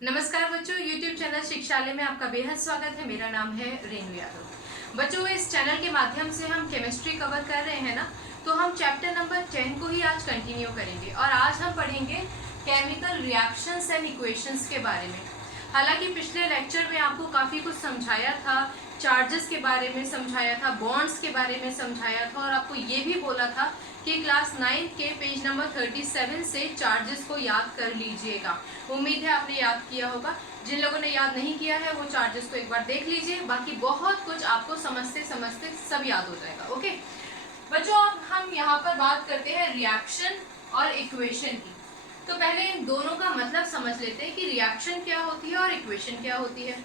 नमस्कार बच्चों, YouTube channel शिक्षालय में आपका बेहद स्वागत है। मेरा नाम है रेणु यादव। बच्चों, इस चैनल के माध्यम से हम केमिस्ट्री कवर कर रहे हैं ना, तो हम चैप्टर नंबर 10 को ही आज कंटिन्यू करेंगे और आज हम पढ़ेंगे केमिकल रिएक्शंस एंड इक्वेशंस के बारे में। हालांकि पिछले लेक्चर में आपको काफ़ी कुछ समझाया था, चार्जेस के बारे में समझाया था, बॉन्ड्स के बारे में समझाया था और आपको ये भी बोला था कि क्लास 9 के पेज नंबर 37 से चार्जेस को याद कर लीजिएगा। उम्मीद है आपने याद किया होगा। जिन लोगों ने याद नहीं किया है वो चार्जेस को एक बार देख लीजिए, बाकी बहुत कुछ आपको समझते समझते सब याद हो जाएगा। ओके बच्चों, अब हम यहाँ पर बात करते हैं रिएक्शन और इक्वेशन की। तो पहले इन दोनों का मतलब समझ लेते हैं कि रिएक्शन क्या होती है और इक्वेशन क्या होती है।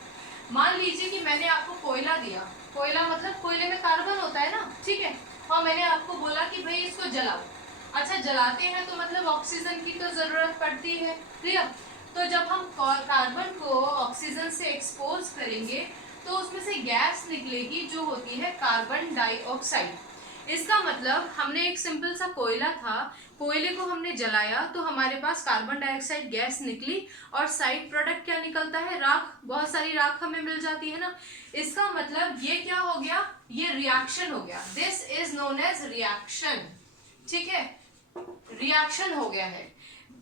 मान लीजिए कि मैंने आपको कोयला दिया, कोयला मतलब कोयले में कार्बन होता है ना, ठीक है, और मैंने आपको बोला कि भाई इसको जलाओ। अच्छा, जलाते हैं तो मतलब ऑक्सीजन की तो जरूरत पड़ती है, क्लियर। तो जब हम कार्बन को ऑक्सीजन से एक्सपोज करेंगे तो उसमें से गैस निकलेगी जो होती है कार्बन डाइऑक्साइड। इसका मतलब हमने एक सिंपल सा कोयला था, कोयले को हमने जलाया तो हमारे पास कार्बन डाइऑक्साइड गैस निकली और साइड प्रोडक्ट क्या निकलता है, राख। बहुत सारी राख हमें मिल जाती है ना। इसका मतलब ये क्या हो गया, ये रिएक्शन हो गया। This is known as reaction, ठीक है, रिएक्शन हो गया है।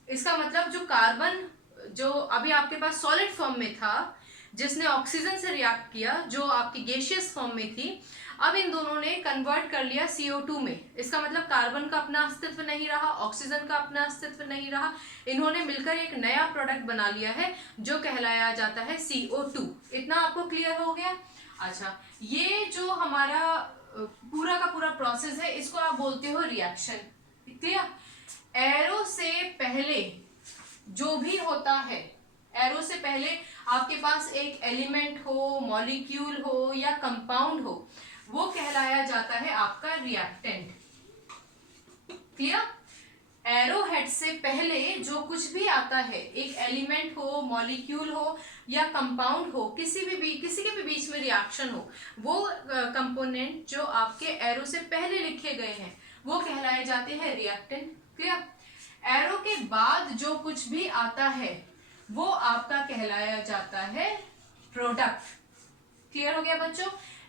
इसका मतलब जो कार्बन जो अभी आपके पास सॉलिड फॉर्म में था, जिसने ऑक्सीजन से रिएक्ट किया, जो आपकी गैसियस फॉर्म में थी, अब इन दोनों ने कन्वर्ट कर लिया CO2 में। इसका मतलब कार्बन का अपना अस्तित्व नहीं रहा, ऑक्सीजन का अपना अस्तित्व नहीं रहा, इन्होंने मिलकर एक नया प्रोडक्ट बना लिया है जो कहलाया जाता है CO2। इतना आपको क्लियर हो गया। अच्छा, ये जो हमारा पूरा का पूरा प्रोसेस है, इसको आप बोलते हो रिएक्शन, क्लियर। एरो से पहले जो भी होता है, एरो से पहले आपके पास एक एलिमेंट हो, मॉलिक्यूल हो या कंपाउंड हो, वो कहलाया जाता है आपका रिएक्टेंट, क्लियर। एरो हेड से पहले जो कुछ भी आता है, एक एलिमेंट हो, मॉलिक्यूल हो या कंपाउंड हो, किसी के भी बीच में रिएक्शन हो, वो कंपोनेंट जो आपके एरो से पहले लिखे गए हैं वो कहलाए जाते हैं रिएक्टेंट, क्लियर। एरो के बाद जो कुछ भी आता है वो आपका कहलाया जाता है प्रोडक्ट, क्लियर हो गया बच्चों।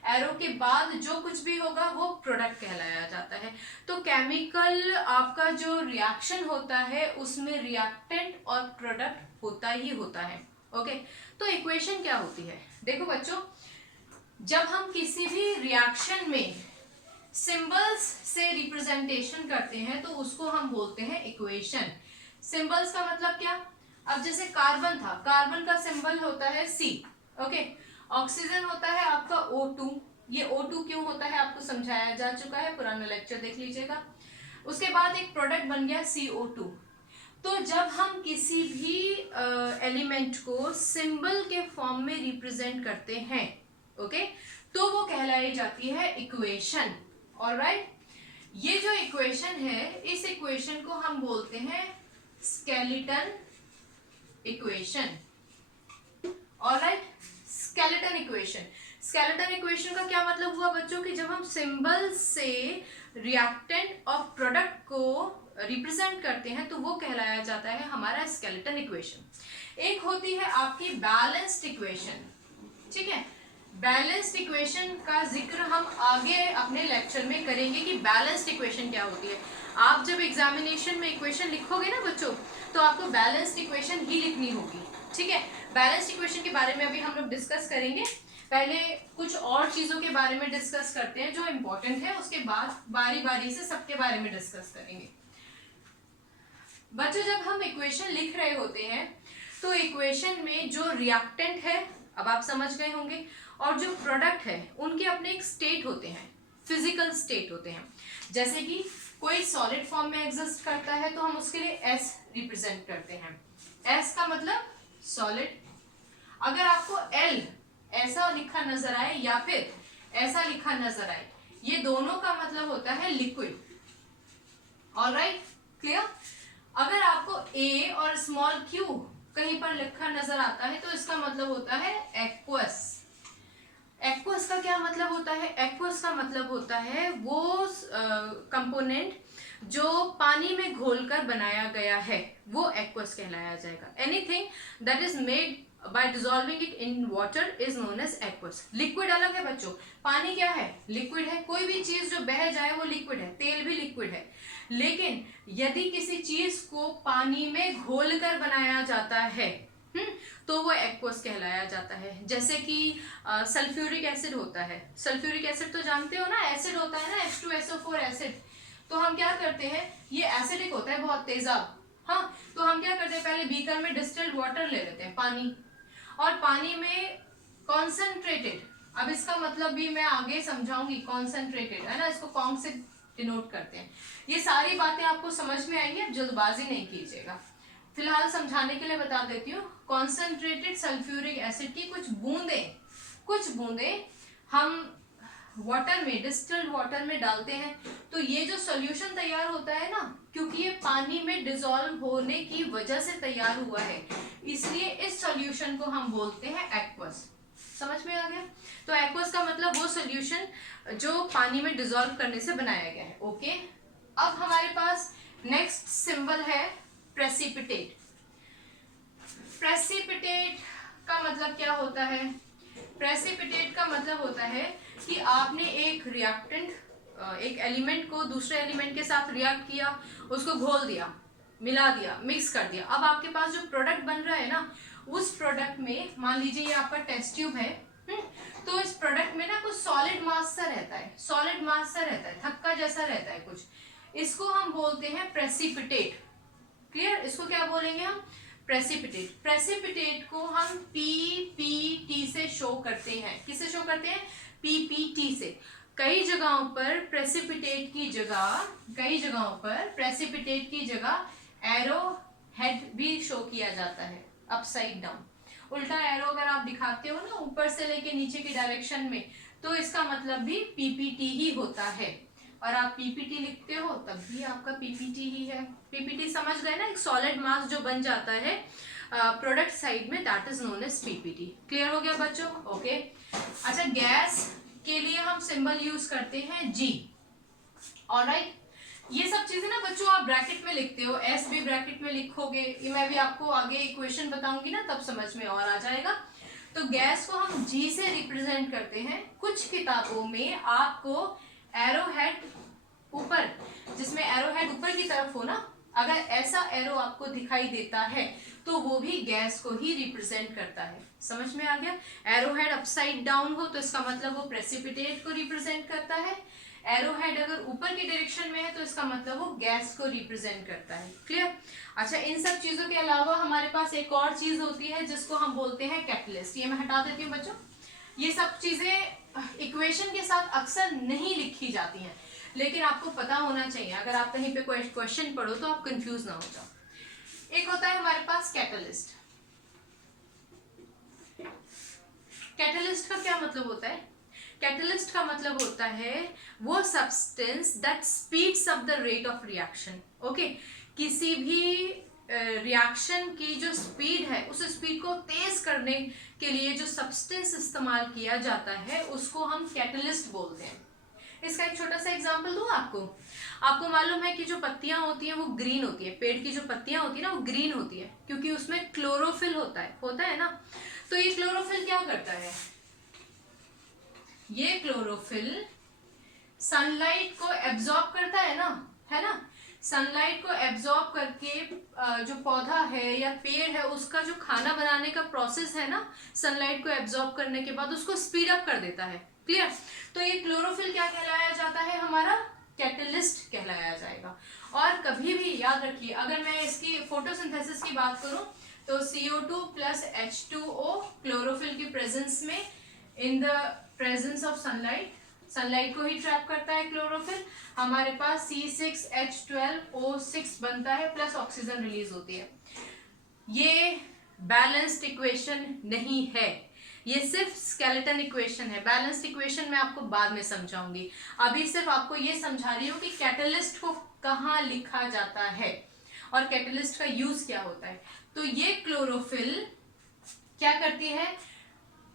एरो के बाद जो कुछ भी होगा वो प्रोडक्ट कहलाया जाता है। तो केमिकल आपका जो रिएक्शन होता है उसमें रिएक्टेंट और प्रोडक्ट होता ही होता है। ओके, तो इक्वेशन क्या होती है, देखो बच्चों, जब हम किसी भी रिएक्शन में सिंबल्स से रिप्रेजेंटेशन करते हैं तो उसको हम बोलते हैं इक्वेशन। सिंबल्स का मतलब क्या, अब जैसे कार्बन था, कार्बन का सिंबल होता है C, ओके। ऑक्सीजन होता है आपका O2, ये O2 क्यों होता है आपको समझाया जा चुका है, पुराना लेक्चर देख लीजिएगा। उसके बाद एक प्रोडक्ट बन गया CO2। तो जब हम किसी भी एलिमेंट को सिंबल के फॉर्म में रिप्रेजेंट करते हैं, ओके, तो वो कहलाई जाती है इक्वेशन। ऑलराइट, ये जो इक्वेशन है, इस इक्वेशन को हम बोलते हैं skeleton equation. Alright, skeleton equation. Skeleton equation का क्या मतलब हुआ बच्चों कि जब हम सिंबल से रिएक्टेंट और प्रोडक्ट को रिप्रेजेंट करते हैं तो वो कहलाया जाता है हमारा स्केलेटन इक्वेशन। एक होती है आपकी बैलेंस्ड इक्वेशन, ठीक है। बैलेंस्ड इक्वेशन का जिक्र हम आगे अपने लेक्चर में करेंगे कि बैलेंस्ड इक्वेशन क्या होती है। आप जब एग्जामिनेशन में इक्वेशन लिखोगे ना बच्चों, तो आपको बैलेंस्ड इक्वेशन ही लिखनी होगी, ठीक है। बैलेंस्ड इक्वेशन के बारे में अभी हम लोग डिस्कस करेंगे। पहले कुछ और चीजों के बारे में डिस्कस करते हैं जो इम्पोर्टेंट है, उसके बाद बारी बारी से सबके बारे में डिस्कस करेंगे। बच्चों, जब हम इक्वेशन लिख रहे होते हैं तो इक्वेशन में जो रिएक्टेंट है, अब आप समझ गए होंगे, और जो प्रोडक्ट है उनके अपने एक स्टेट होते हैं, फिजिकल स्टेट होते हैं। जैसे कि कोई सॉलिड फॉर्म में एग्जिस्ट करता है तो हम उसके लिए S रिप्रेजेंट करते हैं। S का मतलब सॉलिड। अगर आपको L ऐसा लिखा नजर आए या फिर ऐसा लिखा नजर आए, ये दोनों का मतलब होता है लिक्विड। Alright, clear. अगर आपको A और स्मॉल q कहीं पर लिखा नजर आता है तो इसका मतलब होता है एक्वस। एक्वस का क्या मतलब होता है, एक्वस का मतलब होता है वो कंपोनेंट जो पानी में घोलकर बनाया गया है वो एक्वस कहलाया जाएगा। Anything that is made by dissolving it in water is known as aqueous। Liquid अलग है बच्चों, पानी क्या है? लिक्विड है। कोई भी चीज जो बह जाए वो लिक्विड है, तेल भी लिक्विड है। लेकिन यदि किसी चीज को पानी में घोलकर बनाया जाता है तो वो एक्वस कहलाया जाता है। जैसे कि सल्फ्यूरिक एसिड होता है। सल्फ्यूरिक एसिड तो जानते हो ना, एसिड होता है ना, H2SO4 एसिड। तो हम क्या करते हैं, ये एसिडिक होता है, बहुत तेजाब। हाँ, तो हम क्या करते हैं, पहले बीकर में डिस्टिल्ड वाटर ले लेते हैं, पानी, और पानी में कॉन्सेंट्रेटेड, अब इसका मतलब भी मैं आगे समझाऊंगी, कॉन्सेंट्रेटेड है ना, इसको कॉन्ग से डिनोट करते हैं। ये सारी बातें आपको समझ में आएंगी, अब जल्दबाजी नहीं कीजिएगा। फिलहाल समझाने के लिए बता देती हूँ। कॉन्सेंट्रेटेड सल्फ्यूरिक एसिड की कुछ बूंदें हम वाटर में, डिस्टिल्ड वाटर में डालते हैं, तो ये जो सॉल्यूशन तैयार होता है ना, क्योंकि ये पानी में डिसॉल्व होने की वजह से तैयार हुआ है, इसलिए इस सॉल्यूशन को हम बोलते हैं एक्वस। समझ में आ गया? तो एक्वस का मतलब वो सॉल्यूशन जो पानी में डिसॉल्व करने से बनाया गया है। ओके, अब हमारे पास नेक्स्ट सिंबल है प्रेसिपिटेट। प्रेसिपिटेट का मतलब क्या होता है? प्रेसिपिटेट का मतलब होता है कि आपने एक रिएक्टेंट, एक एलिमेंट को दूसरे एलिमेंट के साथ रिएक्ट किया, उसको घोल दिया, मिला दिया, मिक्स कर दिया। अब आपके पास जो प्रोडक्ट बन रहा है ना, उस प्रोडक्ट में मान लीजिए ये आपका टेस्ट ट्यूब है, तो इस प्रोडक्ट में ना कुछ सॉलिड मास सा रहता है, सॉलिड मास सा रहता है, थक्का जैसा रहता है कुछ, इसको हम बोलते हैं प्रेसिपिटेट। क्लियर? इसको क्या बोलेंगे हम? प्रेसिपिटेट। प्रेसिपिटेट को हम पीपीटी से शो करते हैं। किससे शो करते हैं? पीपीटी से। कई जगहों पर प्रेसिपिटेट की जगह एरो हेड भी शो किया जाता है, अपसाइड डाउन। उल्टा एरो अगर आप दिखाते हो ना, ऊपर से लेके नीचे की डायरेक्शन में, तो इसका मतलब भी पीपीटी ही होता है। और आप पीपीटी लिखते हो तब भी आपका पीपीटी ही है। पीपीटी समझ गए ना, एक सॉलिड मास जो बन जाता है प्रोडक्ट साइड में, that is known as PPT. Clear हो गया बच्चों? ओके। अच्छा, गैस के लिए हम सिंबल यूज करते हैं जी। ऑलराइट, ये सब चीजें ना बच्चों आप ब्रैकेट में लिखते हो, एस भी ब्रैकेट में लिखोगे, ये मैं भी आपको आगे इक्वेशन बताऊंगी ना, तब समझ में और आ जाएगा। तो गैस को हम जी से रिप्रेजेंट करते हैं। कुछ किताबों में आपको एरो हेड ऊपर, जिसमें एरो हेड ऊपर की तरफ हो ना, अगर ऐसा एरो आपको दिखाई देता है तो वो भी गैस को ही रिप्रेजेंट करता है। समझ में आ गया? एरो हेड अपसाइड डाउन हो तो इसका मतलब वो प्रेसिपिटेट को रिप्रेजेंट करता है। एरो हेड अगर ऊपर की डायरेक्शन में है तो इसका मतलब वो गैस को रिप्रेजेंट करता है। क्लियर? अच्छा, इन सब चीजों के अलावा हमारे पास एक और चीज होती है जिसको हम बोलते हैं कैटलिस्ट। ये मैं हटा देती हूँ बच्चों। ये सब चीजें इक्वेशन के साथ अक्सर नहीं लिखी जाती हैं, लेकिन आपको पता होना चाहिए। अगर आप कहीं पे कोई क्वेश्चन पढ़ो तो आप कंफ्यूज ना हो जाओ। एक होता है हमारे पास कैटलिस्ट। कैटलिस्ट का क्या मतलब होता है? कैटलिस्ट का मतलब होता है वो substance that speeds up the rate of reaction. Okay, किसी भी रिएक्शन की जो स्पीड है, उस स्पीड को तेज करने के लिए जो सब्सटेंस इस्तेमाल किया जाता है उसको हम कैटलिस्ट बोलते हैं। इसका एक छोटा सा एग्जांपल दूं आपको मालूम है कि जो पत्तियां होती हैं वो ग्रीन होती है, पेड़ की जो पत्तियां होती है ना वो ग्रीन होती है, क्योंकि उसमें क्लोरोफिल होता है ना। तो ये क्लोरोफिल क्या करता है? ये क्लोरोफिल सनलाइट को एब्जॉर्ब करता है ना, सनलाइट को एब्जॉर्ब करके जो पौधा है या पेड़ है उसका जो खाना बनाने का प्रोसेस है ना, सनलाइट को एब्जॉर्ब करने के बाद उसको स्पीड अप कर देता है। क्लियर? तो ये क्लोरोफिल क्या कहलाया जाता है? हमारा कैटलिस्ट कहलाया जाएगा। और कभी भी याद रखिए, अगर मैं इसकी फोटोसिंथेसिस की बात करूं तो CO2 प्लस H2O क्लोरोफिल की प्रेजेंस में, in the presence of sunlight को ही ट्रैप करता है क्लोरोफिल। हमारे पास C6H12O6 बनता है, प्लस ऑक्सीजन रिलीज होती है। ये बैलेंस्ड इक्वेशन नहीं है, ये सिर्फ स्केलेटन इक्वेशन है। बैलेंस्ड इक्वेशन मैं आपको बाद में समझाऊंगी, अभी सिर्फ आपको ये समझा रही हूँ कि कैटलिस्ट को कहाँ लिखा जाता है और कैटलिस्ट का यूज क्या होता है। तो ये क्लोरोफिल क्या करती है?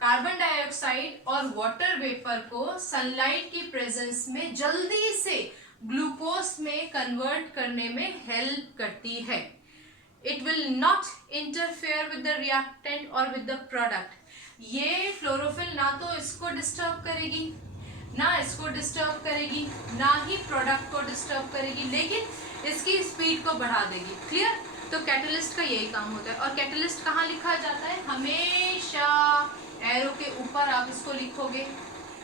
कार्बन डाइऑक्साइड और वाटर वेपर को सनलाइट की प्रेजेंस में जल्दी से ग्लूकोज में कन्वर्ट करने में हेल्प करती है। It will not interfere with the reactant और विद द प्रोडक्ट। ये क्लोरोफिल ना तो इसको डिस्टर्ब करेगी, ना इसको डिस्टर्ब करेगी, ना ही प्रोडक्ट को डिस्टर्ब करेगी, लेकिन इसकी स्पीड को बढ़ा देगी। क्लियर? तो कैटलिस्ट का यही काम होता है। और कैटलिस्ट कहाँ लिखा जाता है? हमेशा एरो के ऊपर आप इसको लिखोगे,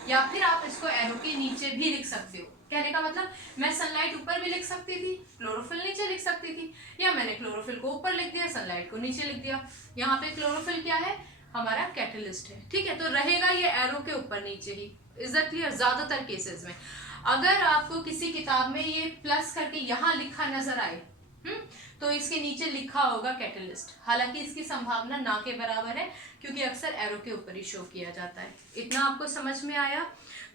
या फिर आप इसको एरो के नीचे भी लिख सकते हो। कहने का मतलब, मैं सनलाइट ऊपर भी लिख सकती थी, क्लोरोफिल नीचे लिख सकती थी, या मैंने क्लोरोफिल को ऊपर लिख दिया, सनलाइट को नीचे लिख दिया। यहाँ पे क्लोरोफिल क्या है? हमारा कैटलिस्ट है। ठीक है, तो रहेगा ये एरो के ऊपर नीचे ही। Is that clear? ज्यादातर केसेस में अगर आपको किसी किताब में ये प्लस करके यहाँ लिखा नजर आए, तो इसके नीचे लिखा होगा कैटलिस्ट। हालांकि इसकी संभावना ना के बराबर है, क्योंकि अक्सर एरो के ऊपर ही शो किया जाता है। इतना आपको समझ में आया?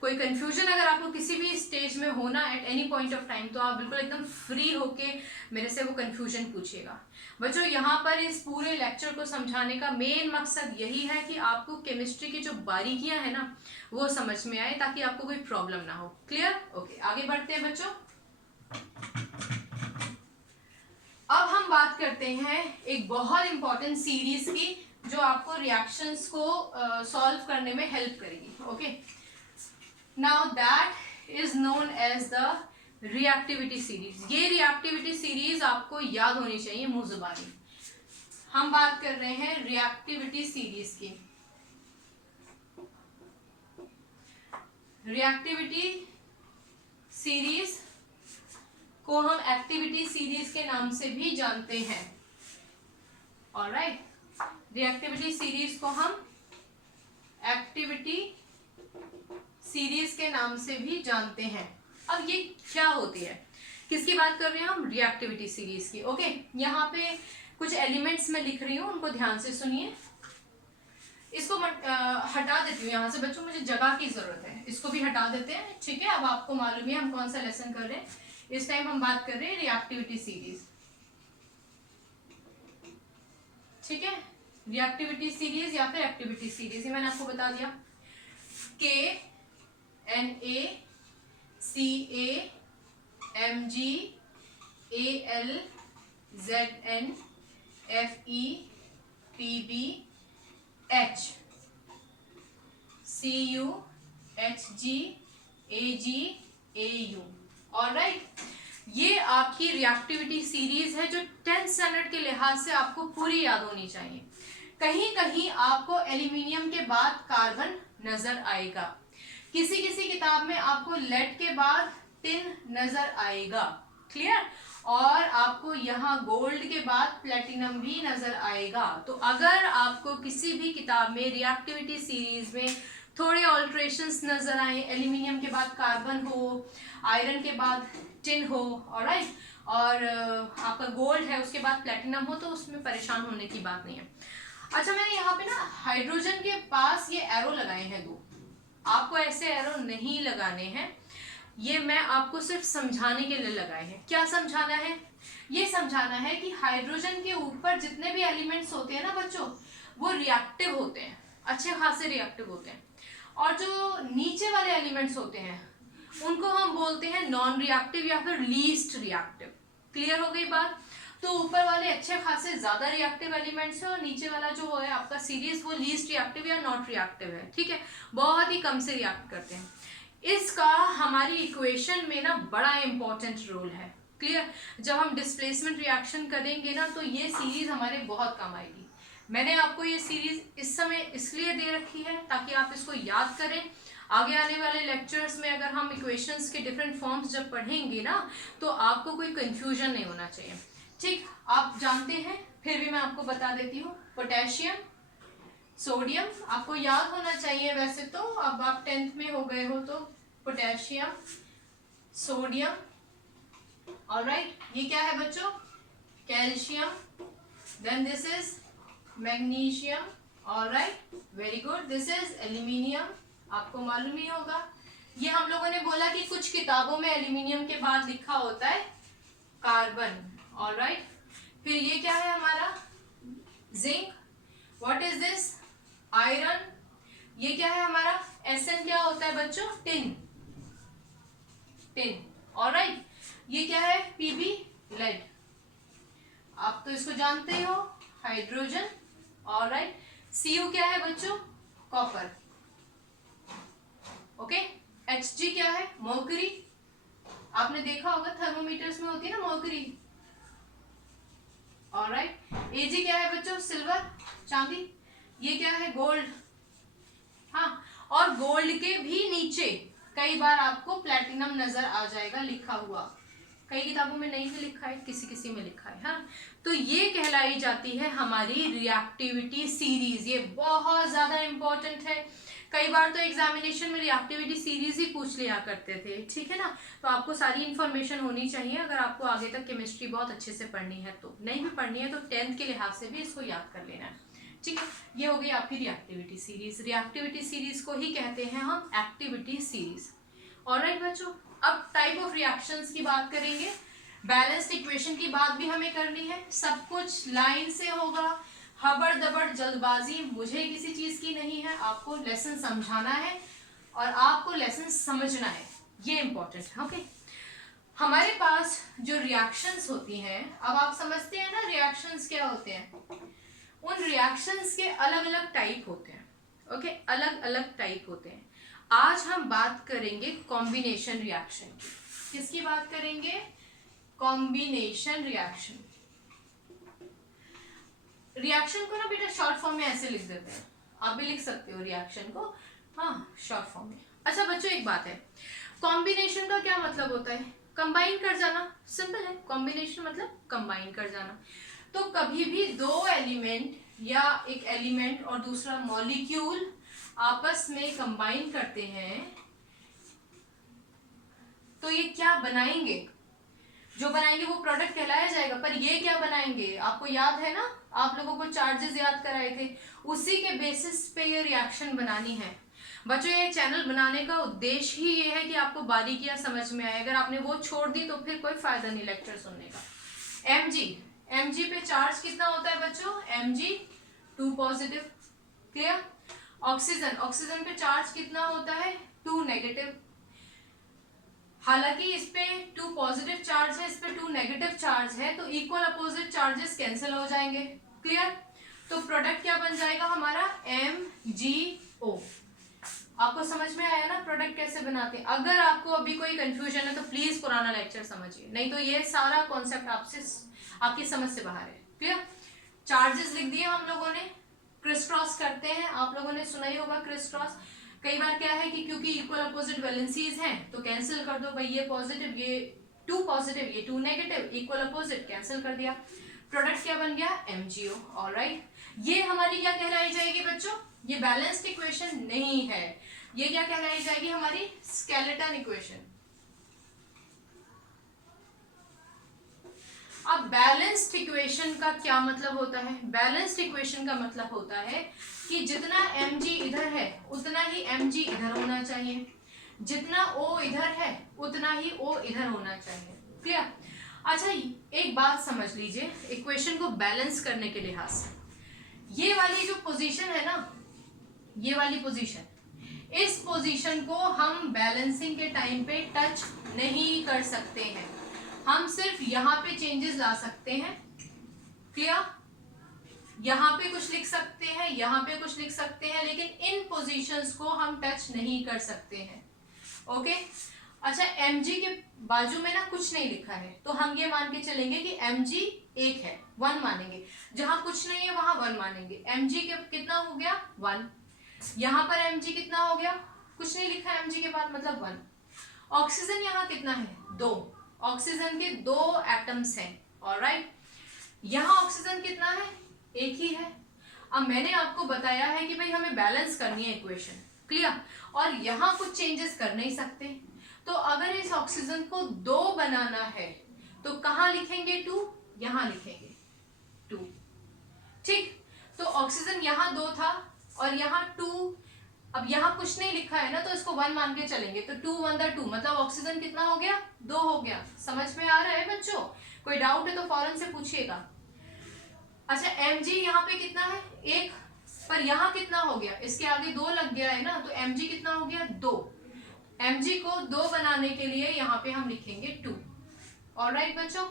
कोई कंफ्यूजन अगर आपको किसी भी स्टेज में होना at any point of time, तो आप बिल्कुल एकदम फ्री होके मेरे से वो कंफ्यूजन पूछिएगा। बच्चों, यहाँ पर इस पूरे लेक्चर को समझाने का मेन मकसद यही है कि आपको केमिस्ट्री की जो बारीकियां हैं ना, वो समझ में आए, ताकि आपको कोई प्रॉब्लम ना हो। क्लियर? ओके, आगे बढ़ते हैं बच्चों। अब हम बात करते हैं एक बहुत इंपॉर्टेंट सीरीज की, जो आपको रिएक्शंस को सॉल्व करने में हेल्प करेगी। Okay, now that is known as the reactivity series. ये रिएक्टिविटी सीरीज आपको याद होनी चाहिए मुंह जुबानी। हम बात कर रहे हैं रिएक्टिविटी सीरीज की। रिएक्टिविटी सीरीज को हम एक्टिविटी सीरीज के नाम से भी जानते हैं। ऑलराइट, रिएक्टिविटी सीरीज को हम एक्टिविटी सीरीज के नाम से भी जानते हैं। अब ये क्या होती है? किसकी बात कर रहे हैं हम? रिएक्टिविटी सीरीज की। ओके, यहाँ पे कुछ एलिमेंट्स मैं लिख रही हूँ, उनको ध्यान से सुनिए। इसको हटा देती हूँ यहाँ से बच्चों, मुझे जगह की जरूरत है। इसको भी हटा देते हैं। ठीक है, अब आपको मालूम है हम कौन सा लेसन कर रहे हैं। इस टाइम हम बात कर रहे हैं रिएक्टिविटी सीरीज। ठीक है, रिएक्टिविटी सीरीज या फिर एक्टिविटी सीरीज, ये मैंने आपको बता दिया। KNACAMGALZNFEPBHCUHGAGAU। ऑलराइट, ये आपकी रिएक्टिविटी सीरीज है, जो 10th स्टैंडर्ड के लिहाज से आपको पूरी याद होनी चाहिए। कहीं कहीं आपको एल्यूमिनियम के बाद कार्बन नजर आएगा, किसी किसी किताब में आपको लेड के बाद टिन नजर आएगा। क्लियर? और आपको यहाँ गोल्ड के बाद प्लेटिनम भी नजर आएगा। तो अगर आपको किसी भी किताब में रिएक्टिविटी सीरीज में थोड़े ऑल्ट्रेशंस नजर आए, एल्यूमिनियम के बाद कार्बन हो, आयरन के बाद टिन हो, ऑलराइट, और आपका गोल्ड है उसके बाद प्लेटिनम हो, तो उसमें परेशान होने की बात नहीं है। अच्छा, मैंने यहाँ पे ना हाइड्रोजन के पास ये एरो लगाए हैं दो। आपको ऐसे एरो नहीं लगाने हैं, ये मैं आपको सिर्फ समझाने के लिए लगाए हैं। क्या समझाना है? ये समझाना है कि हाइड्रोजन के ऊपर जितने भी एलिमेंट्स होते हैं ना बच्चों, वो रिएक्टिव होते हैं, अच्छे खासे रिएक्टिव होते हैं। और जो नीचे वाले एलिमेंट्स होते हैं उनको हम बोलते हैं नॉन रिएक्टिव या फिर लीस्ट रिएक्टिव। क्लियर हो गई बात? तो ऊपर वाले अच्छे खासे ज्यादा रिएक्टिव एलिमेंट्स है, और नीचे वाला जो है आपका सीरीज, वो लीस्ट रिएक्टिव या नॉट रिएक्टिव है। ठीक है, बहुत ही कम से रिएक्ट करते हैं। इसका हमारी इक्वेशन में ना बड़ा इंपॉर्टेंट रोल है। क्लियर? जब हम डिस्प्लेसमेंट रिएक्शन करेंगे ना, तो ये सीरीज हमारे बहुत काम आएगी। मैंने आपको ये सीरीज इस समय इसलिए दे रखी है ताकि आप इसको याद करें। आगे आने वाले लेक्चर्स में अगर हम इक्वेशंस के डिफरेंट फॉर्म्स जब पढ़ेंगे ना, तो आपको कोई कंफ्यूजन नहीं होना चाहिए। ठीक, आप जानते हैं, फिर भी मैं आपको बता देती हूँ। पोटेशियम, सोडियम आपको याद होना चाहिए वैसे तो, अब आप 10th में हो गए हो तो। पोटेशियम, सोडियम, ऑलराइट, ये क्या है बच्चों? Calcium. Then this is magnesium. Alright, very good. This is aluminium, आपको मालूम ही होगा। ये हम लोगों ने बोला कि कुछ किताबों में एल्यूमिनियम के बाद लिखा होता है कार्बन। ऑलराइट, फिर ये क्या है हमारा? Zinc. What is this? Iron. ये क्या है हमारा? Sn क्या होता है बच्चों? टिन। टिन। ऑलराइट, ये क्या है, पीबी लेड, आप तो इसको जानते ही हो, हाइड्रोजन। ऑलराइट, सीयू क्या है बच्चों, कॉपर। ओके, Hg क्या है, मर्क्यूरी, आपने देखा होगा थर्मोमीटर्स में होती है ना मर्क्यूरी। ऑलराइट, Ag क्या है बच्चों, सिल्वर, चांदी। ये क्या है, गोल्ड। हाँ, और गोल्ड के भी नीचे कई बार आपको प्लैटिनम नजर आ जाएगा लिखा हुआ, कई किताबों में नहीं भी लिखा है, किसी किसी में लिखा है। हाँ, तो ये कहलाई जाती है हमारी रिएक्टिविटी सीरीज। ये बहुत ज्यादा इंपॉर्टेंट है, कई बार तो एग्जामिनेशन में रिएक्टिविटी सीरीज ही पूछ लिया करते थे, ठीक है ना। तो आपको सारी इंफॉर्मेशन होनी चाहिए अगर आपको आगे तक केमिस्ट्री बहुत अच्छे से पढ़नी है। तो नहीं भी पढ़नी है तो 10th के लिहाज से भी इसको याद कर लेना है, ठीक है। ये हो गई आपकी रिएक्टिविटी सीरीज। रिएक्टिविटी सीरीज को ही कहते हैं हम एक्टिविटी सीरीज। ऑलराइट बच्चों, अब टाइप ऑफ रिएक्शंस की बात करेंगे। बैलेंस्ड इक्वेशन की बात भी हमें करनी है, सब कुछ लाइन से होगा, हबड़ दबड़ जल्दबाजी मुझे किसी चीज की नहीं है। आपको लेसन समझाना है और आपको लेसन समझना है, ये इंपॉर्टेंट है। ओके, हमारे पास जो रिएक्शंस होती हैं, अब आप समझते हैं ना रिएक्शंस क्या होते हैं। उन रिएक्शंस के अलग अलग टाइप होते हैं। ओके, अलग अलग टाइप होते हैं। आज हम बात करेंगे कॉम्बिनेशन रिएक्शन की। किसकी बात करेंगे, कॉम्बिनेशन रिएक्शन। रिएक्शन को ना बेटा शॉर्ट फॉर्म में ऐसे लिख देते हैं, आप भी लिख सकते हो रिएक्शन को, हाँ, शॉर्ट फॉर्म में। अच्छा बच्चों, एक बात है, कॉम्बिनेशन का क्या मतलब होता है, कंबाइन कर जाना, सिंपल है। कॉम्बिनेशन मतलब कंबाइन कर जाना। तो कभी भी दो एलिमेंट या एक एलिमेंट और दूसरा मॉलिक्यूल आपस में कंबाइन करते हैं तो ये क्या बनाएंगे, जो बनाएंगे वो प्रोडक्ट कहलाया जाएगा। पर ये क्या बनाएंगे, आपको याद है ना, आप लोगों को चार्जेस याद कराए थे, उसी के बेसिस पे ये रिएक्शन बनानी है। बच्चों, ये चैनल बनाने का उद्देश्य ही ये है कि आपको बारीकियां समझ में आए। अगर आपने वो छोड़ दी तो फिर कोई फायदा नहीं लेक्चर सुनने का। Mg पे चार्ज कितना होता है बच्चों, Mg 2 पॉजिटिव, क्लियर। ऑक्सीजन पे चार्ज कितना होता है, 2 नेगेटिव। हालांकि इस पे 2 पॉजिटिव चार्ज है, इस पे 2 नेगेटिव चार्ज है, तो इक्वल अपोजिट चार्जेस कैंसिल हो जाएंगे, क्लियर। तो प्रोडक्ट क्या बन जाएगा हमारा, MgO। आपको समझ में आया ना प्रोडक्ट कैसे बनाते हैं। अगर आपको अभी कोई कंफ्यूजन है तो प्लीज पुराना लेक्चर समझिए, नहीं तो ये सारा कॉन्सेप्ट आपकी समझ से बाहर है, क्लियर। चार्जेस लिख दिए हम लोगों ने, क्रिस क्रॉस करते हैं, आप लोगों ने सुना ही होगा क्रिस क्रॉस। कई बार क्या है कि क्योंकि इक्वल अपोजिट वैलेंसीज हैं तो कैंसिल कर दो भाई, ये पॉजिटिव, ये 2 पॉजिटिव, ये 2 नेगेटिव, इक्वल अपोजिट कैंसिल कर दिया, प्रोडक्ट क्या बन गया, MgO। ऑलराइट, ये हमारी क्या कहलाई जाएगी बच्चों, ये बैलेंस्ड इक्वेशन नहीं है, ये क्या कहलाई जाएगी, हमारी स्केलेटन इक्वेशन। अब बैलेंस्ड इक्वेशन का क्या मतलब होता है, बैलेंस्ड इक्वेशन का मतलब होता है कि जितना Mg इधर है उतना ही Mg इधर होना चाहिए, जितना O इधर है उतना ही O इधर होना चाहिए, क्लियर। अच्छा, एक बात समझ लीजिए इक्वेशन को बैलेंस करने के लिहाज से, ये वाली जो पोजीशन है ना, ये वाली पोजीशन, इस पोजीशन को हम बैलेंसिंग के टाइम पे टच नहीं कर सकते हैं, हम सिर्फ यहाँ पे चेंजेस ला सकते हैं, क्लियर। यहाँ पे कुछ लिख सकते हैं, यहाँ पे कुछ लिख सकते हैं, लेकिन इन पोजीशंस को हम टच नहीं कर सकते हैं, ओके। अच्छा, Mg के बाजू में ना कुछ नहीं लिखा है तो हम ये मान के चलेंगे कि Mg 1 है, 1 मानेंगे, जहां कुछ नहीं है वहां 1 मानेंगे। Mg के कितना हो गया, 1। यहाँ पर Mg कितना हो गया, कुछ नहीं लिखा है Mg के बाद, मतलब 1। ऑक्सीजन यहाँ कितना है, 2, ऑक्सीजन के 2 एटम्स हैं, ऑलराइट। यहाँ ऑक्सीजन कितना है, 1 ही है। अब मैंने आपको बताया है कि भाई हमें बैलेंस करनी है इक्वेशन, क्लियर, और यहाँ कुछ चेंजेस कर नहीं सकते, तो अगर इस ऑक्सीजन को 2 बनाना है तो कहाँ लिखेंगे 2, यहाँ लिखेंगे 2, ठीक। तो ऑक्सीजन यहाँ 2 था और यहाँ 2, अब यहाँ कुछ नहीं लिखा है ना तो इसको 1 मान के चलेंगे, तो 2 1 2, मतलब ऑक्सीजन कितना हो गया, 2 हो गया। समझ में आ रहा है बच्चों, कोई डाउट है तो फौरन से पूछिएगा। अच्छा, Mg यहाँ पे कितना है, 1, पर यहाँ कितना हो गया, इसके आगे 2 लग गया है ना, तो Mg कितना हो गया, 2। mg को 2 बनाने के लिए यहाँ पे हम लिखेंगे 2। ऑलराइट बच्चों,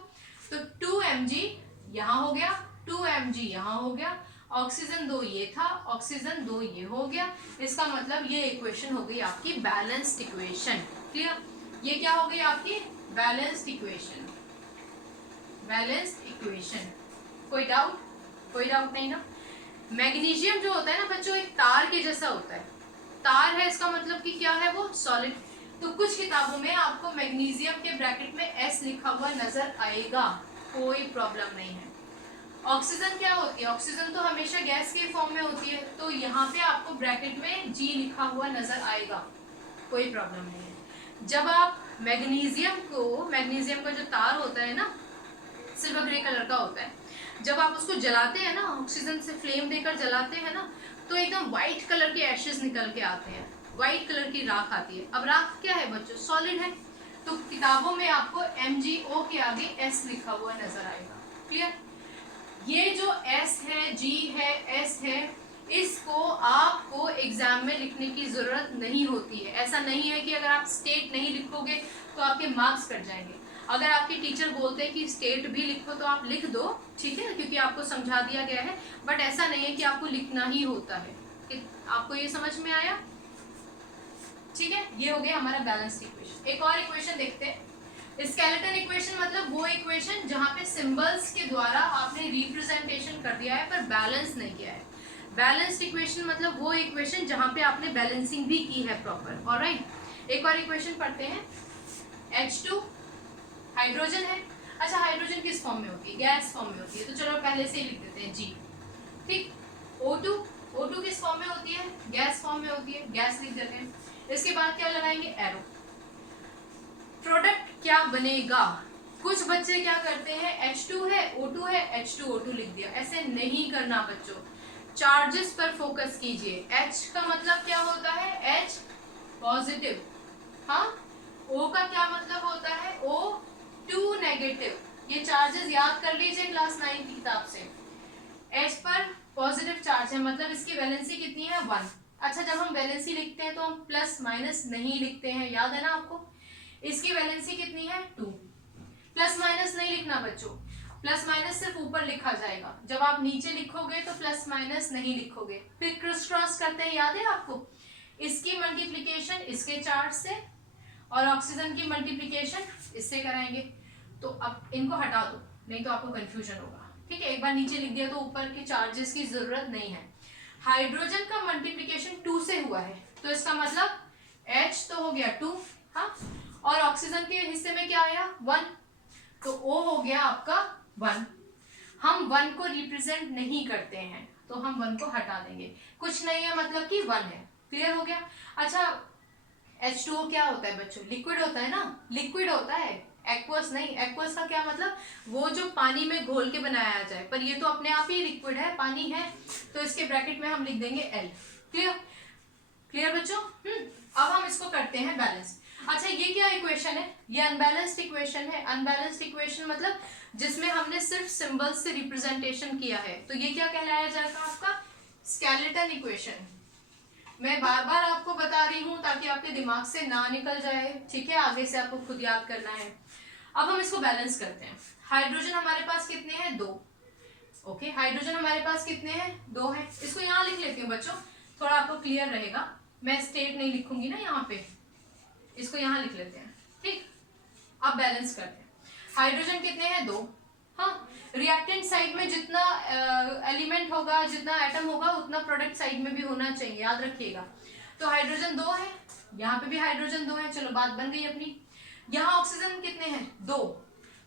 तो 2 mg यहाँ हो गया, 2 mg यहाँ हो गया, ऑक्सीजन 2 ये था, ऑक्सीजन 2 ये हो गया। इसका मतलब ये इक्वेशन हो गई आपकी बैलेंस्ड इक्वेशन। क्लियर? ये क्या हो गई आपकी बैलेंस्ड इक्वेशन। Balanced equation. कोई डाउट? कोई डाउट नहीं ना। मैग्नीशियम जो होता है ना बच्चों, एक तार के जैसा होता है। तार है, इसका मतलब कि क्या है वो सॉलिड। तो कुछ किताबों में आपको मैग्नीशियम के ब्रैकेट में एस लिखा हुआ नजर आएगा, कोई प्रॉब्लम नहीं है। ऑक्सीजन क्या होती है? ऑक्सीजन तो हमेशा गैस के फॉर्म में होती है, तो यहाँ पे आपको ब्रैकेट में जी लिखा हुआ नजर आएगा, कोई प्रॉब्लम नहीं है। जब आप मैग्नीशियम का जो तार होता है ना, सिल्वर ग्रे कलर का होता है, जब आप उसको जलाते हैं ना, ऑक्सीजन से फ्लेम देकर जलाते हैं ना, तो एकदम व्हाइट कलर के एशेस निकल के आते हैं, व्हाइट कलर की राख आती है। अब राख क्या है बच्चों? सॉलिड है। तो किताबों में आपको MgO के आगे S लिखा हुआ नजर आएगा। क्लियर? ये जो S है, G है, S है, इसको आपको एग्जाम में लिखने की जरूरत नहीं होती है। ऐसा नहीं है कि अगर आप स्टेट नहीं लिखोगे तो आपके मार्क्स कट जाएंगे। अगर आपके टीचर बोलते हैं कि स्टेट भी लिखो तो आप लिख दो, ठीक है, क्योंकि आपको समझा दिया गया है, बट ऐसा नहीं है कि आपको लिखना ही होता है। आपको ये समझ में आया? ठीक है, ये हो गया हमारा बैलेंस्ड इक्वेशन। एक और इक्वेशन देखते हैं। स्केलेटन इक्वेशन मतलब वो इक्वेशन जहां पे सिंबल्स के द्वारा आपने रिप्रेजेंटेशन कर दिया है पर बैलेंस नहीं किया है। बैलेंस्ड इक्वेशन मतलब वो इक्वेशन जहां पे आपने बैलेंसिंग भी की है प्रॉपर। ऑलराइट, एक और इक्वेशन पढ़ते हैं। H2 हाइड्रोजन है। अच्छा, हाइड्रोजन किस फॉर्म में होती है? गैस फॉर्म में होती है, तो चलो पहले से ही लिख देते हैं G। ठीक। O2 किस फॉर्म में होती है? गैस फॉर्म में होती है, गैस लिख देते हैं। इसके बाद क्या लगाएंगे? एरो। प्रोडक्ट क्या बनेगा? कुछ बच्चे क्या करते हैं, H2 है, O2 है, H2O2 लिख दिया। ऐसे नहीं करना बच्चों, चार्जेस पर फोकस कीजिए। H का मतलब क्या होता है? H positive. हाँ, O का क्या मतलब होता है? O2 negative. ये चार्जेस याद कर लीजिए क्लास 9 की किताब से। H पर पॉजिटिव चार्ज है, मतलब इसकी वैलेंसी कितनी है? 1। अच्छा, जब हम वैलेंसी लिखते हैं तो हम प्लस माइनस नहीं लिखते हैं, याद है ना आपको? इसकी वैलेंसी कितनी है? 2। प्लस माइनस नहीं लिखना बच्चों, प्लस माइनस सिर्फ ऊपर लिखा जाएगा। जब आप नीचे लिखोगे तो प्लस माइनस नहीं लिखोगे। फिर क्रिस क्रॉस करते हैं, याद है आपको? इसकी मल्टीप्लीकेशन इसके चार्ज से और ऑक्सीजन की मल्टीप्लीकेशन इससे कराएंगे। तो अब इनको हटा दो, नहीं तो आपको कंफ्यूजन होगा। ठीक है, एक बार नीचे लिख दिया तो ऊपर के चार्जेस की जरूरत नहीं है। हाइड्रोजन का मल्टीप्लीकेशन 2 से हुआ है, तो इसका मतलब H तो हो गया 2, हाँ, और ऑक्सीजन के हिस्से में क्या आया? 1, तो O हो गया आपका 1। हम 1 को रिप्रेजेंट नहीं करते हैं, तो हम 1 को हटा देंगे। कुछ नहीं है, मतलब कि 1 है। क्लियर हो गया? अच्छा, H2O क्या होता है बच्चों? लिक्विड होता है ना, लिक्विड होता है, एक्वस नहीं। एक्वस का क्या मतलब? वो जो पानी में घोल के बनाया जाए, पर ये तो अपने आप ही लिक्विड है, पानी है, तो इसके ब्रैकेट में हम लिख देंगे L। क्लियर? क्लियर बच्चों? अब हम इसको करते हैं बैलेंस। अच्छा, ये क्या इक्वेशन है? ये अनबैलेंस्ड इक्वेशन है। अनबैलेंस्ड इक्वेशन मतलब जिसमें हमने सिर्फ सिंबल्स से रिप्रेजेंटेशन किया है, तो ये क्या कहलाया जाएगा आपका? Skeleton equation. मैं बार बार आपको बता रही हूँ ताकि आपके दिमाग से ना निकल जाए, ठीक है? आगे से आपको खुद याद करना है। अब हम इसको बैलेंस करते हैं। हाइड्रोजन हमारे पास कितने हैं? 2। ओके, हाइड्रोजन हमारे पास कितने हैं? 2 हैं। इसको यहाँ लिख लेती हूँ बच्चों, थोड़ा आपको क्लियर रहेगा। मैं स्टेट नहीं लिखूंगी ना यहाँ पे, इसको यहाँ लिख लेते हैं। ठीक, अब बैलेंस करते हैं। हाइड्रोजन कितने हैं? 2। हाँ, रिएक्टेंट साइड में जितना एलिमेंट होगा, जितना एटम होगा, उतना प्रोडक्ट साइड में भी होना चाहिए, याद रखिएगा। तो हाइड्रोजन 2 है, यहाँ पे भी हाइड्रोजन 2 है। चलो, बात बन गई अपनी। यहाँ ऑक्सीजन कितने हैं? 2,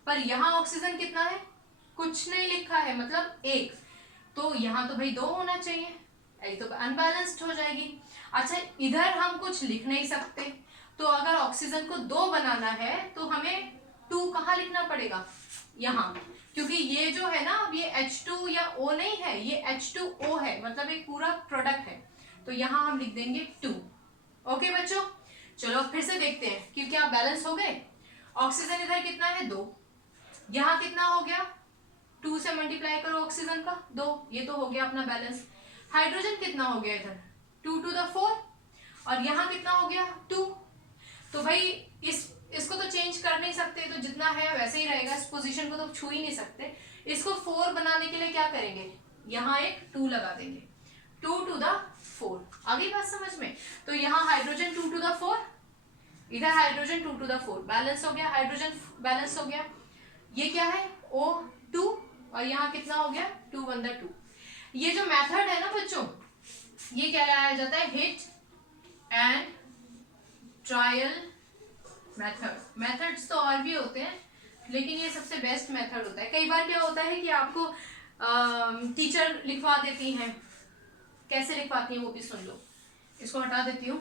पर यहाँ ऑक्सीजन कितना है? कुछ नहीं लिखा है, मतलब 1। तो यहाँ तो भाई 2 होना चाहिए, यही तो अनबैलेंस्ड हो जाएगी। अच्छा, इधर हम कुछ लिख नहीं सकते, तो अगर ऑक्सीजन को 2 बनाना है तो हमें 2 कहाँ लिखना पड़ेगा? यहाँ, क्योंकि ये जो है ना, ये H2 या O नहीं है, ये H2O है, मतलब एक पूरा प्रोडक्ट है, तो यहाँ हम लिख देंगे 2। ओके बच्चों, चलो फिर से देखते हैं कि क्या बैलेंस हो गए। ऑक्सीजन इधर कितना है? 2। यहाँ कितना हो गया? 2 से मल्टीप्लाई करो ऑक्सीजन का 2, ये तो हो गया अपना बैलेंस। हाइड्रोजन कितना हो गया इधर? 2 to the 4, और यहाँ कितना हो गया? 2। तो भाई इसको तो चेंज कर नहीं सकते, तो जितना है वैसे ही रहेगा, इस पोजीशन को तो छू ही नहीं सकते। इसको 4 बनाने के लिए क्या करेंगे, यहाँ एक 2 लगा देंगे, 2 to the 4। आ गई बात समझ में? तो यहाँ हाइड्रोजन 2 to the 4, इधर हाइड्रोजन 2 to the 4, बैलेंस हो गया, हाइड्रोजन बैलेंस हो गया। ये क्या है, O2, और यहाँ कितना हो गया, 2 1 2। ये जो मेथड है ना बच्चों, ये क्या लाया जाता है, hit and trial method. Methods तो और भी होते हैं, लेकिन ये सबसे बेस्ट मेथड होता है। कई बार क्या होता है कि आपको टीचर लिखवा देती हैं, कैसे लिखवाती हैं वो भी सुन लो। इसको हटा देती हूँ।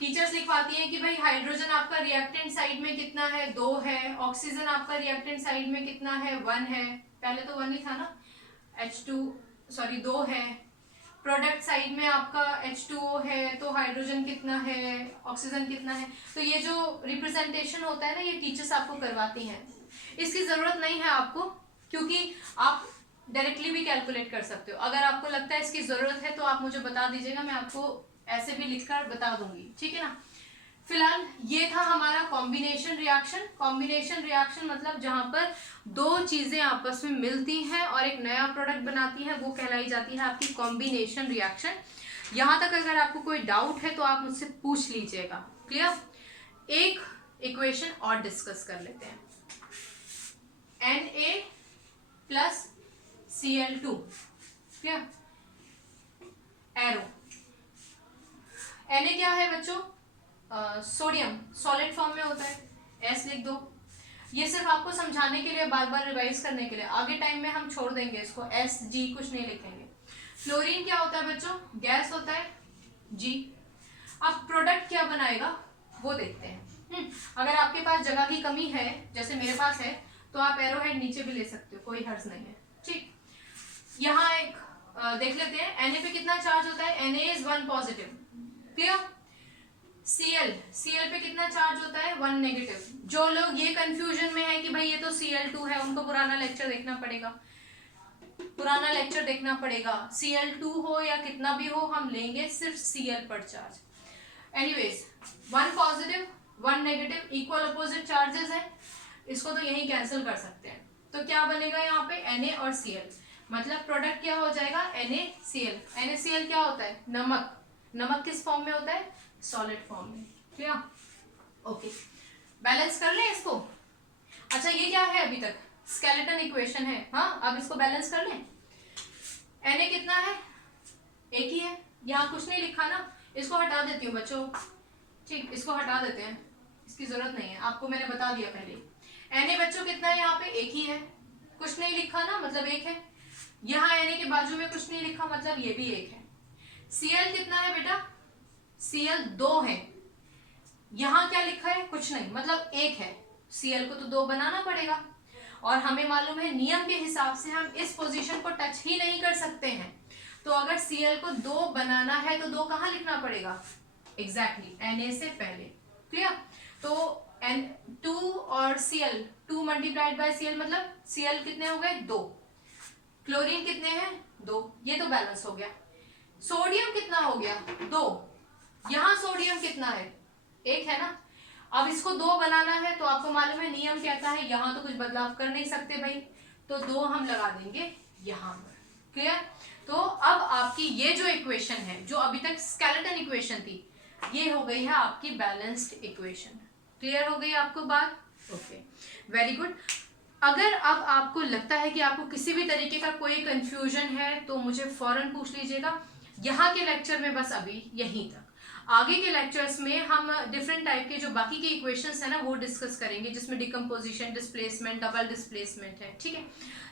टीचर्स लिखवाती हैं कि भाई हाइड्रोजन आपका रिएक्टेंट साइड में कितना है, 2 है। ऑक्सीजन आपका रिएक्टेंट साइड में कितना है, 1 है। पहले तो 1 ही था ना, H2 2 है। प्रोडक्ट साइड में आपका H2O है, तो हाइड्रोजन कितना है, ऑक्सीजन कितना है। तो ये जो रिप्रेजेंटेशन होता है ना, ये टीचर्स आपको करवाती हैं। इसकी ज़रूरत नहीं है आपको, क्योंकि आप डायरेक्टली भी कैलकुलेट कर सकते हो। अगर आपको लगता है इसकी ज़रूरत है तो आप मुझे बता दीजिएगा, मैं आपको ऐसे भी लिखकर बता दूंगी, ठीक है ना। फिलहाल ये था हमारा कॉम्बिनेशन रिएक्शन। कॉम्बिनेशन रिएक्शन मतलब जहां पर 2 चीजें आपस में मिलती हैं और एक नया प्रोडक्ट बनाती हैं, वो कहलाई जाती है आपकी कॉम्बिनेशन रिएक्शन। यहां तक अगर आपको कोई डाउट है तो आप मुझसे पूछ लीजिएगा। क्लियर? एक इक्वेशन और डिस्कस कर लेते हैं, Na+Cl2। क्लियर? एरो Na क्या है बच्चों, सोडियम, सॉलिड फॉर्म में होता है, S लिख दो। ये सिर्फ आपको समझाने के लिए, बार बार रिवाइज करने के लिए। आगे टाइम में हम छोड़ देंगे इसको, Sg कुछ नहीं लिखेंगे। फ्लोरीन क्या होता है बच्चों, गैस होता है, G। अब प्रोडक्ट क्या बनाएगा वो देखते हैं। अगर आपके पास जगह की कमी है, जैसे मेरे पास है, तो आप एरोहेड नीचे भी ले सकते हो, कोई हर्ज नहीं है, ठीक। यहाँ एक देख लेते हैं, Na पे कितना चार्ज होता है, Na is 1 positive. Clear? Cl पे कितना चार्ज होता है, 1 नेगेटिव। जो लोग ये कंफ्यूजन में है कि भाई ये तो Cl2 है, उनको पुराना लेक्चर देखना पड़ेगा, पुराना लेक्चर देखना पड़ेगा। Cl2 हो या कितना भी हो, हम लेंगे सिर्फ Cl पर charge. Anyways, 1 positive 1 negative, equal opposite charges है, इसको तो यही कैंसिल कर सकते हैं। तो क्या बनेगा यहाँ पे, Na और Cl, मतलब प्रोडक्ट क्या हो जाएगा, NaCl। NaCl क्या होता है, नमक। नमक किस फॉर्म में होता है, सॉलिड फॉर्म में। क्लियर? ओके, बैलेंस कर ले इसको। अच्छा, ये क्या है, अभी तक स्केलेटन इक्वेशन है। हाँ, अब इसको बैलेंस कर लें। Na कितना है, एक ही है, यहाँ कुछ नहीं लिखा ना, इसको हटा देती हूँ बच्चों, ठीक, इसको हटा देते हैं, इसकी जरूरत नहीं है, आपको मैंने बता दिया पहले। Na बच्चों कितना है, यहाँ पे एक ही है, कुछ नहीं लिखा ना, मतलब एक है। यहाँ Na के बाजू में कुछ नहीं लिखा, मतलब ये भी एक है। Cl कितना है बेटा, Cl 2 है, यहाँ क्या लिखा है, कुछ नहीं, मतलब एक है। Cl को तो 2 बनाना पड़ेगा, और हमें मालूम है नियम के हिसाब से हम इस पोजीशन को टच ही नहीं कर सकते हैं। तो अगर Cl को 2 बनाना है तो 2 कहाँ लिखना पड़ेगा, एग्जैक्टली Na से पहले। क्लियर? तो N2 और Cl, 2 मल्टीप्लाइड बाय Cl, मतलब Cl कितने हो गए, 2। क्लोरीन कितने हैं, 2, ये तो बैलेंस हो गया। सोडियम कितना हो गया, 2। यहाँ सोडियम कितना है, 1 है ना। अब इसको 2 बनाना है, तो आपको मालूम है नियम कहता है यहाँ तो कुछ बदलाव कर नहीं सकते भाई, तो 2 हम लगा देंगे यहाँ पर। क्लियर? तो अब आपकी ये जो इक्वेशन है, जो अभी तक स्केलेटन इक्वेशन थी, ये हो गई है आपकी बैलेंस्ड इक्वेशन। क्लियर हो गई आपको बात? Okay, very good. अगर अब आपको लगता है कि आपको किसी भी तरीके का कोई कंफ्यूजन है तो मुझे फौरन पूछ लीजिएगा। यहाँ के लेक्चर में बस अभी यहीं तक। आगे के लेक्चर्स में हम डिफरेंट टाइप के जो बाकी के इक्वेशंस है ना, वो डिस्कस करेंगे, जिसमें डिकम्पोजिशन, डिस्प्लेसमेंट, डबल डिस्प्लेसमेंट है, ठीक है।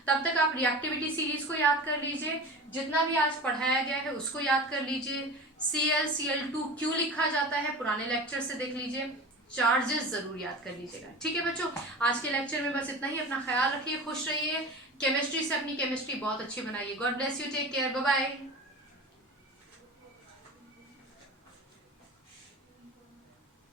तब तक आप रिएक्टिविटी सीरीज को याद कर लीजिए, जितना भी आज पढ़ाया गया है उसको याद कर लीजिए। Cl Cl2 क्यों लिखा जाता है, पुराने लेक्चर से देख लीजिए। चार्जेस जरूर याद कर लीजिएगा, ठीक है बच्चों। आज के लेक्चर में बस इतना ही। अपना ख्याल रखिए, खुश रहिए, केमिस्ट्री से अपनी केमिस्ट्री बहुत अच्छी बनाइए। God bless you, take care, bye bye.